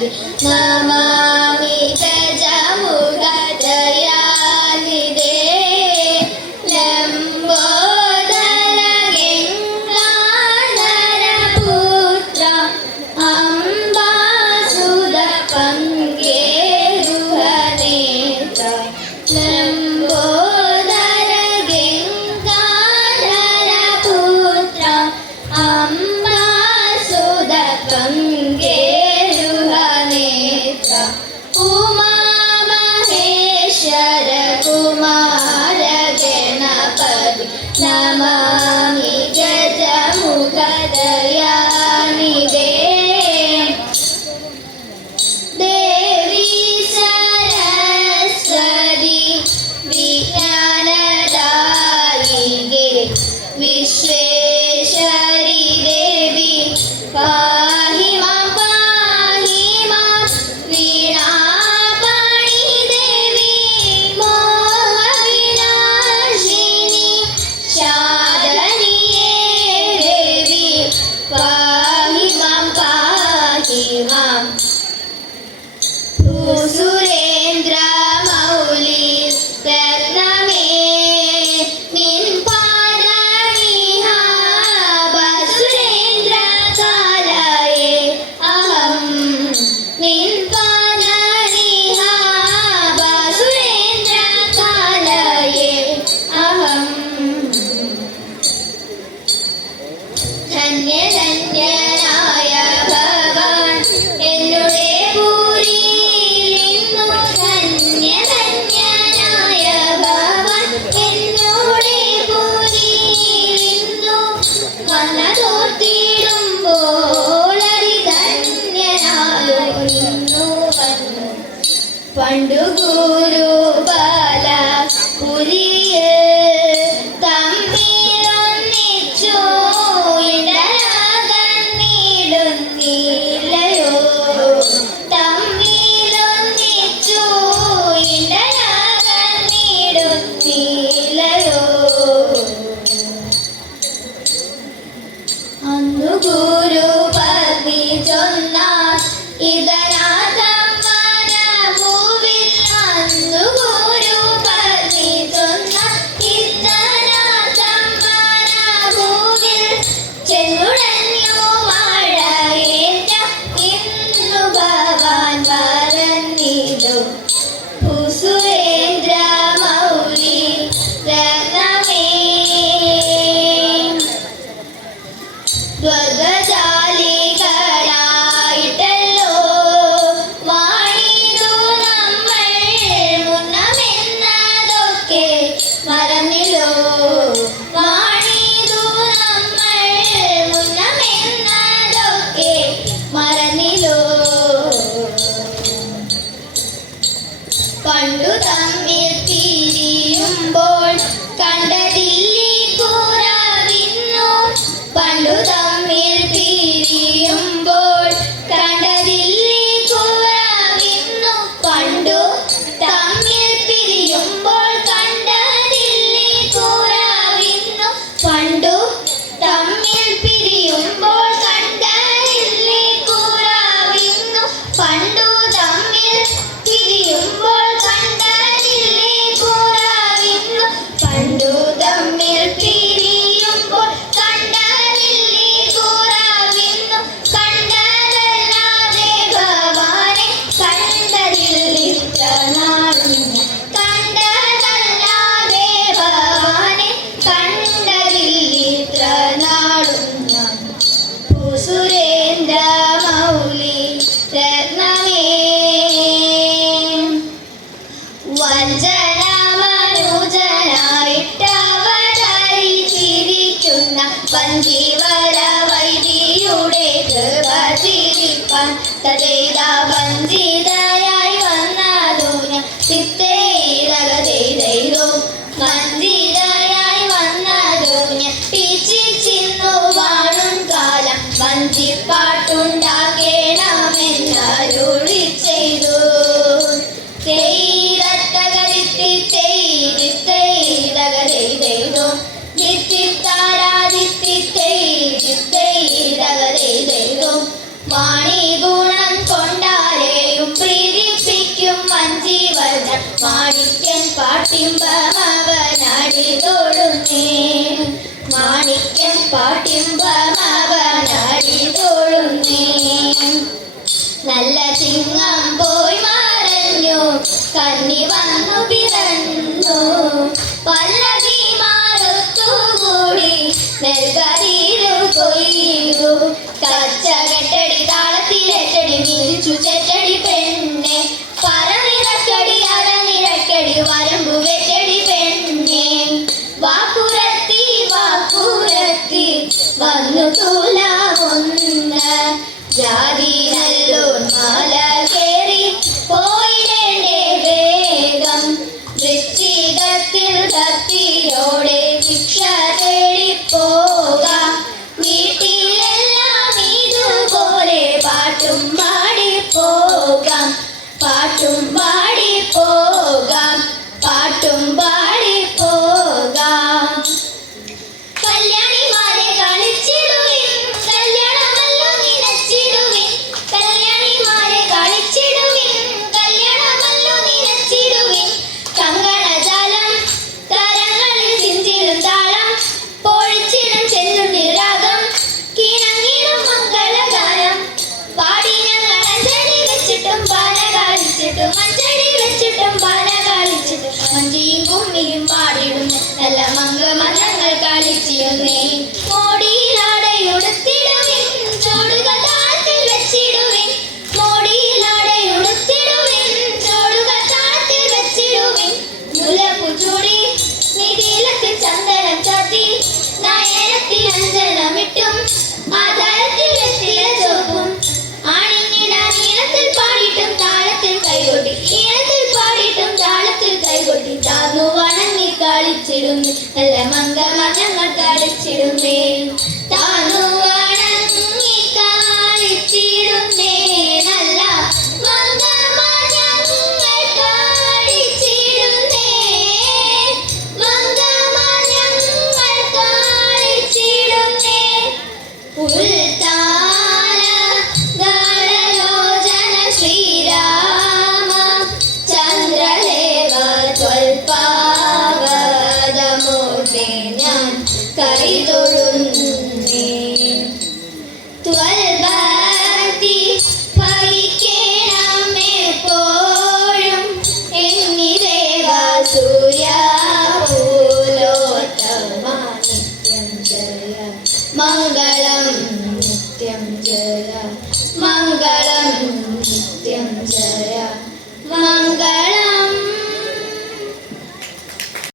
പതി നമാമി ഗജമുഖ ദയാനിധേ ലംബോദര ഗംഗാധര പുത്ര അംബാസുത പങ്കേരുഹ നേത്ര ലംബോദര ഗംഗാധര പുത്ര അംബാസുത പങ്കേരുഹ നേത്ര ഉമാ മഹേശ്വര കുമാര ഗണപതി നമാമി ഗജമുഖ ദയാനിധേ ദേവി സരസ്വതി വിജ്ഞാനദായികേ വിശ്വേശ്വരി ദേവി പാഹി മാം വീണാപാണി ദേവി മോഹവിനാശിനി ശാദനിയേ ദേവി പാഹി മാം സുരേന്ദ്ര മൗലി രത്നമേ നിൻ പാദനിഹാബ സുരേന്ദ്ര കാലയേ അഹം നിൻ പാദനിഹാബ സുരേന്ദ്ര കാലയേ അഹം ധന്യ ധന്യനായ ഭഗവാൻ എന്നുടെ പൂരിയിലിന്നു ധന്യ ധന്യനായ ഭഗവാൻ എന്നുടെ പൂരിയിലിന്നു വന്നതോർത്തിടുമ്പോൾ അതിധന്യനായൊന്നു വന്നു പണ്ടു ഗുരുബല പുരിയിൽ തമ്മിലൊന്നിച്ചു ഇടരാകന്നിടുന്നില്ലയോ തമ്മിലൊന്നിച്ചു ഇടരാകന്നിടുന്നില്ലയോ അന്നു ഗുരു പത്നി ചൊന്നാർ ഇതനാഥമ്മന ഭൂവിൽ അന്നു ഗുരു പത്നി ചൊന്നാർ ഇതനാഥമ്മന ഭൂവിൽ ചെന്നുടഞ്ഞു മഴയേറ്റ ഇന്നു ഭവാൻ വരന്നിതു സുരേന്ദ്ര മൗലി രത്നമേ ദ്വന്ദ്വജാലികളായിട്ടല്ലോ വാണിതു നമ്മൾ മുന്നമെന്നതൊക്കെ മറന്നില്ലോ വാണിതു നമ്മൾ മുന്നമെന്നതൊക്കെ മറന്നില്ലോ പണ്ടു തമ്മിൽ പിരിയുമ്പോൾ കണ്ടതില്ലി കുറവിന്നു പണ്ടു തമ്മിൽ പിരിയുമ്പോൾ കണ്ടതില്ലി കുറവിന്നു പണ്ടു തമ്മിൽ പിരിയുമ്പോൾ കണ്ടതില്ലി കുറവിന്നു പണ്ടു തമ്മിൽ പിരിയുമ്പോൾ കണ്ടതില്ലി കുറവിന്നു പണ്ടു തമ്മിൽ പിരിയുമ്പോൾ കണ്ടതില്ലി കുറവിന്നു പണ്ടു തമ്മിൽ പിരിയുമ്പോൾ കണ്ടതില്ലി കുറവിന്നു കണ്ടതല്ലാതെ ഭവാനെ കണ്ടതില്ലിത്ര നാളും കണ്ടതല്ലാതെ ഭവാനെ കണ്ടതില്ലിത്ര നാളും ഞാൻ സുരേന്ദ്ര മൗലി രത്നമേ വഞ്ചനമനുജനായിട്ടവതരിച്ചിരിക്കുന്ന വഞ്ചിവര വൈദിയുടെ കൃപ ചിരിപ്പാൻ തദേതാ വഞ്ചിതയായി വന്നതു ഞാൻ ചിത്തേതകതേതോ വഞ്ചിതയായി വന്നതു ഞാൻ പിച്ചിച്ചിന്നു വാഴും കാലം വഞ്ചിപ്പാട്ടുണ്ടാക്കേണമെന്നരുളി ചെയ്തു വാണി ഗുണം കൊണ്ടാൽ മാണിക്യൻ പാട്ടിമ്പമവനടി തൊഴുന്നേ മാണിക്യൻ പാട്ടിമ്പമവനടി തൊഴുന്നേ നല്ല ചിങ്ങം പോയി മറഞ്ഞു കന്നി വന്നു പിറന്നു പല്ലവിമാരൊത്തുകൂടി നെൽകതിരു കൊയ്തു കച്ചകെട്ടടി താളത്തിലെട്ടടി മിരിച്ചു ചെറ്റടി പെണ്ണെ പറനിറക്കടി അരനിറക്കടി വരമ്പു വെച്ചടി പെണ്ണെ വാക്കുരത്തി വാക്കുരത്തി വന്നു തുലാമൊന്ന് ജാതി നല്ലോൺ മാല കേറി പോയിടേണ്ടേ വേഗം വൃശ്ചികത്തിൽ ഭക്തിയോടെ ഭിക്ഷ തേടിപ്പോകാം വീട്ടിലെല്ലാം ഇതുപോലെ പാട്ടും പാടിപ്പോകാം പാട്ടും പാടിപ്പോകാം പാട്ടും പാടിപ്പോകാം കല്യാണിമാരെ കളിച്ചിടുവിൻ കല്യാണമല്ലോ നിനച്ചിടുവിൻ കല്യാണിമാരെ കളിച്ചിടുവിൻ കല്യാണമല്ലോ നിനച്ചിടുവിൻ കങ്കണജാലം കരങ്ങളിൽ ചിഞ്ചിടും താളം പൊഴിച്ചിടും ചെല്ലുണ്ടി രാഗം കിണങ്ങിടും മംഗളഗാനം പാടി ഞങ്ങൾ അഞ്ചടി വെച്ചിട്ടും പാല കാളിച്ചിട്ടും അഞ്ചടി വെച്ചിട്ടും പാല കാളിച്ചിട്ടും മഞ്ചിയും കുമ്മിയും പാടിടും നല്ല മംഗമന്ത്രങ്ങൾ കളിച്ചിരുന്നേ മോടിയിലാടയുടുത്തിടുവിൻ ചോടുകൾ താഴത്തിൽ വെച്ചിടുവിൻ മോടിയിലാടയുടുത്തിടുവിൻ ചോടുകൾ താഴത്തിൽ വെച്ചിടുവിൻ മുലപ്പു ചൂടി നിതീലത്തിൽ ചന്ദനം ചാത്തി നയനത്തിൽ അഞ്ജനമിട്ടും ആധാരത്തിൽ വെത്തില ചോപ്പും ആണിഞ്ഞിടാൻ ഈണത്തിൽ പാടിയിട്ടും താളത്തിൽ കൈകൊട്ടി ഈണത്തിൽ പാടിയിട്ടും താളത്തിൽ കൈകൊട്ടി താന്നു വണങ്ങി കളിച്ചിടുന്നേ നല്ല മംഗമന്ത്രങ്ങൾ കളിച്ചിടുന്നേ താന്നു വണങ്ങി കളിച്ചിടുന്നേ നല്ല മംഗമന്ത്രങ്ങൾ കളിച്ചിടുന്നേ മംഗമന്ത്രങ്ങൾ കളിച്ചിടുന്നേ ഉൽത്താന ഗണലോചന ശ്രീരാമ ചന്ദ്രലേഖ ത്വൽപാവദമൂർത്തേ ഞാൻ കൈതൊഴുന്നേ ത്വൽഭക്തി ഭവിക്കേണമെപ്പോഴും എന്നിദേവ സൂര്യപൂലോത്തമ നിത്യം ജയ മംഗളം നിത്യം ജയ മംഗളം നിത്യം ജയ